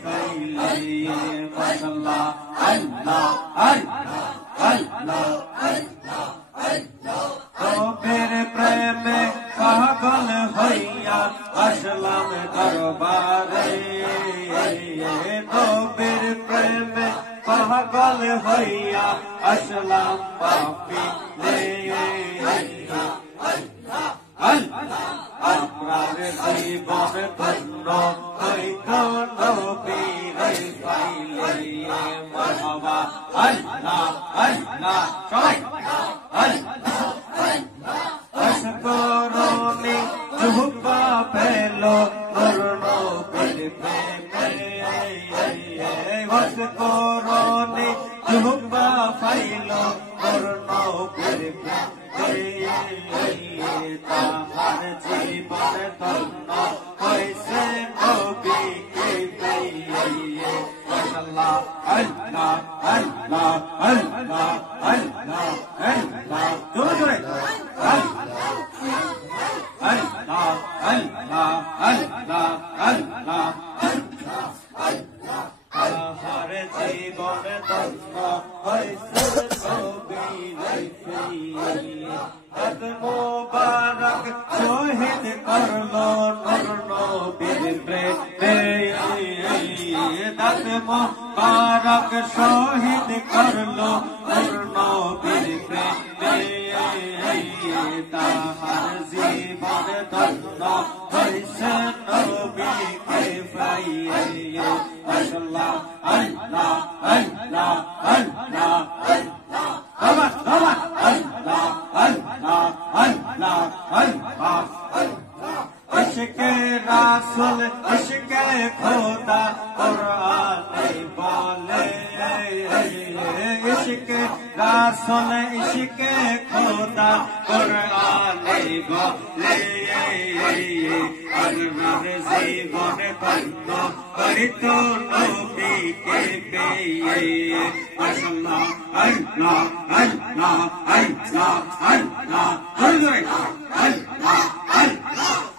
ফাইলে মাশাআল্লাহ আল্লাহ আল্লাহ আল্লাহ আল্লাহ আল্লাহ নবীর প্রেমে পাগল হইয়া আসলাম দরবারে নবীর প্রেমে পাগল হইয়া আসলাম পাপী লে আপনার জীবন ধন্য হইত নবীর পাইলে মারহাবা আল্লাহ আল্লাহ সবাই আল্লাহ করনি জুহবা পেল নূর নবীর প্রেমে বস করনি জুহবা পাইল নূর নবীর প্রেমে তাহার জীবন ধন্য হইছে নবীকে পেয়ে মাশাআল্লাহ আল্লাহ আল্লাহ আল্লাহ আল্লাহ আল্লাহ জোরে জোরে আল্লাহ আল্লাহ আল্লাহ আল্লাহ তাহার জীবন ধন্য হইছে নবীকে পেয়ে মুবারক শহীদ করলো নূর নবীর প্রেমে দাঁত মুবারক শহীদ করলো নূর নবীর প্রেমে তাহার জীবন ধন্য হইছে নবীকে পাইয়ে মাশাআল্লাহ আল্লাহ আল্লাহ আল্লাহ আল্লাহ বাবা বাবা আল্লাহ আল্লাহ আল্লাহ আল্লাহ ইশকে রাসূল ইশকে খোদা কুরআনে বলে ইশকে রাসূল ইশকে খোদা কুরআনে বলে আরবির জীবন ধন্য হইত নবীকে পেয়ে মাশাআল্লাহ আল্লাহ আল্লাহ আল্লাহ আল্লাহ আল্লাহ আল্লাহ